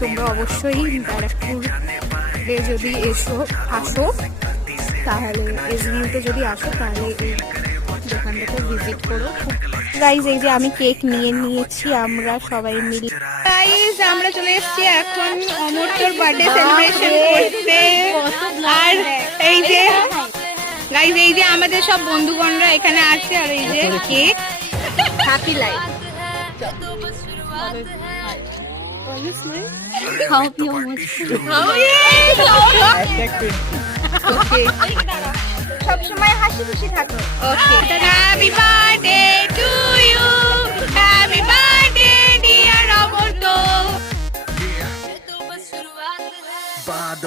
তোমরা অবশ্যই ব্যারাকপুরে যদি আসো তাহলে এসভিউতে যদি আসো তাহলে এই দোকানটাতে ভিজিট করো। গাইজ এই যে আমি কেক নিয়ে নিয়েছি আমরা সবাই মিলে। গাইজ আমরা চলে এসেছি এখন অমর্ত্যর বার্থডে সেলিব্রেশন করতে। আর এই যে গাইজ এই যে আমাদের সব বন্ধুগণরা এখানে আছে আর এই যে কেক। Happy life. সবসময় হাসি খুশি থাকো। ওকে, হ্যাপি বার্থডে টু ইউ।